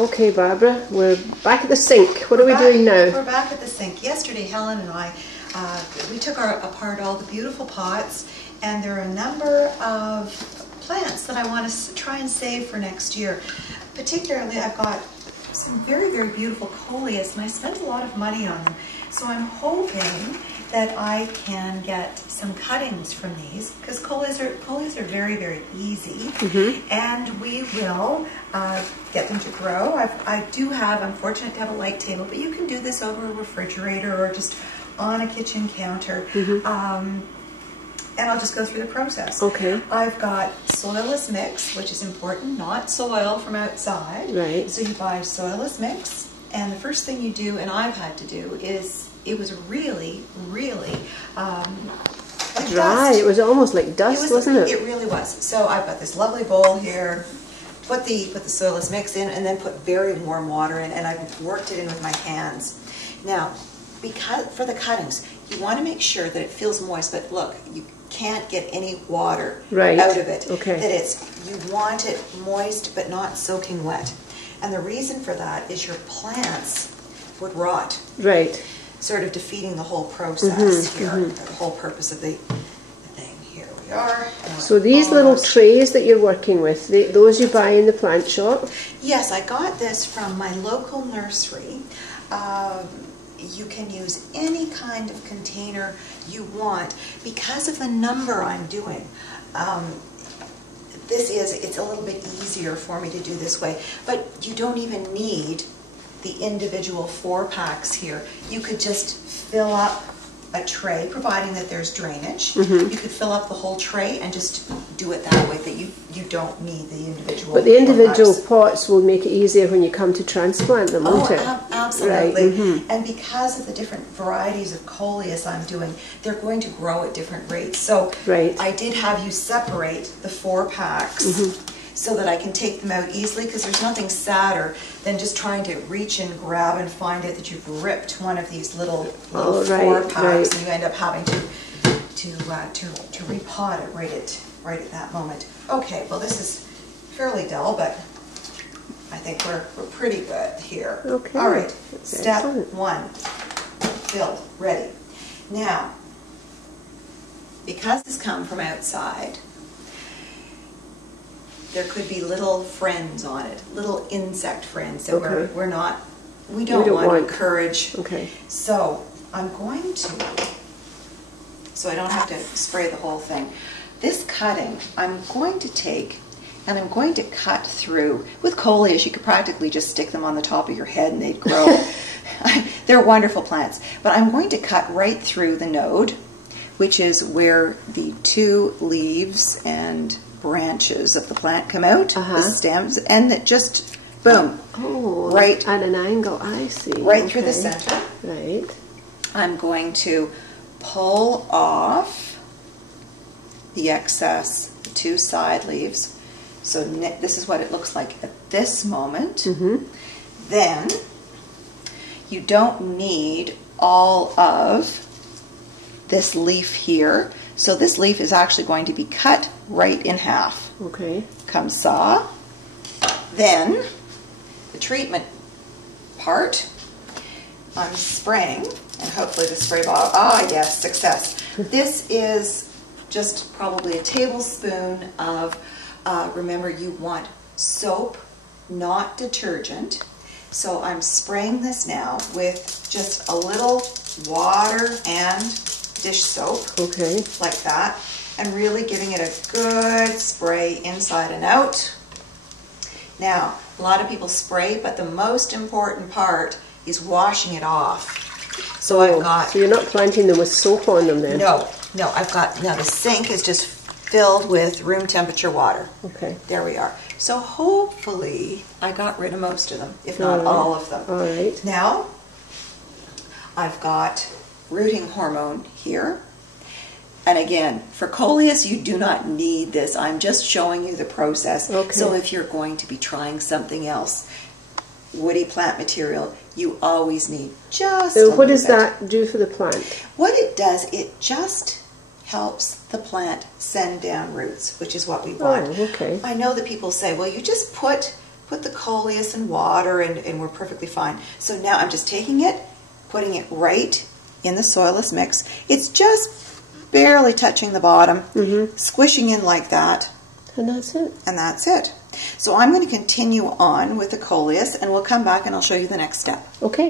Okay, Barbara, we're back at the sink. What are we doing now? We're back at the sink. Yesterday, Helen and I, we took apart all the beautiful pots, and there are a number of plants that I want to try and save for next year. Particularly, I've got some very, very beautiful coleus, and I spent a lot of money on them. So I'm hoping that I can get some cuttings from these, because coleus are very, very easy, and we will get them to grow. I'm fortunate to have a light table, but you can do this over a refrigerator or just on a kitchen counter. And I'll just go through the process. Okay. I've got soilless mix, which is important, not soil from outside. Right. So you buy soilless mix, and the first thing you do, and I've had to do, is it was really, really like dry. It was almost like dust, wasn't it? It really was. So I've got this lovely bowl here. Put the soilless mix in, and then put very warm water in, and I've worked it in with my hands. Now, because for the cuttings, you want to make sure that it feels moist. But look, you can't get any water out of it. Okay. That you want it moist but not soaking wet. And the reason for that is your plants would rot. Right. Sort of defeating the whole process here, the whole purpose of the thing. Here we are. So these little trays that you're working with, those you buy in the plant shop? Yes, I got this from my local nursery. You can use any kind of container you want because of the number I'm doing. It's a little bit easier for me to do this way, but you don't even need the individual 4-packs here. You could just fill up a tray, providing that there's drainage. You could fill up the whole tray and just do it that way, that you don't need the individual. But the individual pots will make it easier when you come to transplant them, won't it? Absolutely. Right. And because of the different varieties of coleus I'm doing, they're going to grow at different rates. So I did have you separate the 4-packs so that I can take them out easily, because there's nothing sadder than just trying to reach and grab and find out that you've ripped one of these little 4-packs, and you end up having to repot it right at that moment. Okay, well, this is fairly dull, but I think we're pretty good here. Okay. All right. Step 1, filled, ready. Now, because this comes from outside, there could be little friends on it, little insect friends that we don't want to encourage. Okay. So I'm going to, so I don't have to spray the whole thing. This cutting, I'm going to take, and I'm going to cut through. With coleus, you could practically just stick them on the top of your head and they'd grow. They're wonderful plants. But I'm going to cut right through the node, which is where the 2 leaves and branches of the plant come out, the stems, and that just, boom, right at an angle, I see. Right through the center. Right. I'm going to pull off the excess, the 2 side leaves. So this is what it looks like at this moment. Then you don't need all of this leaf here. So this leaf is actually going to be cut right in half. Okay. Come saw. Then the treatment part, I'm spraying, and hopefully the spray bottle, yes, success. This is just probably a tablespoon of, remember you want soap, not detergent. So I'm spraying this now with just a little water and dish soap, like that, and really giving it a good spray inside and out. Now, a lot of people spray, but the most important part is washing it off. So I've got... So you're not planting them with soap on them then? No, I've got... Now the sink is just filled with room temperature water. Okay. There we are. So hopefully I got rid of most of them, if not all of them. All right. Now, I've got rooting hormone here. And again, for coleus, you do not need this. I'm just showing you the process. Okay. So if you're going to be trying something else, woody plant material, you always need just a little bit. What does that do for the plant? What it does, it just helps the plant send down roots, which is what we want. Oh, okay. I know that people say, well, you just put put the coleus in water and we're perfectly fine. So now I'm just taking it, putting it right in the soilless mix. It's just barely touching the bottom, squishing in like that. And that's it. And that's it. So I'm going to continue on with the coleus, and we'll come back and I'll show you the next step. Okay.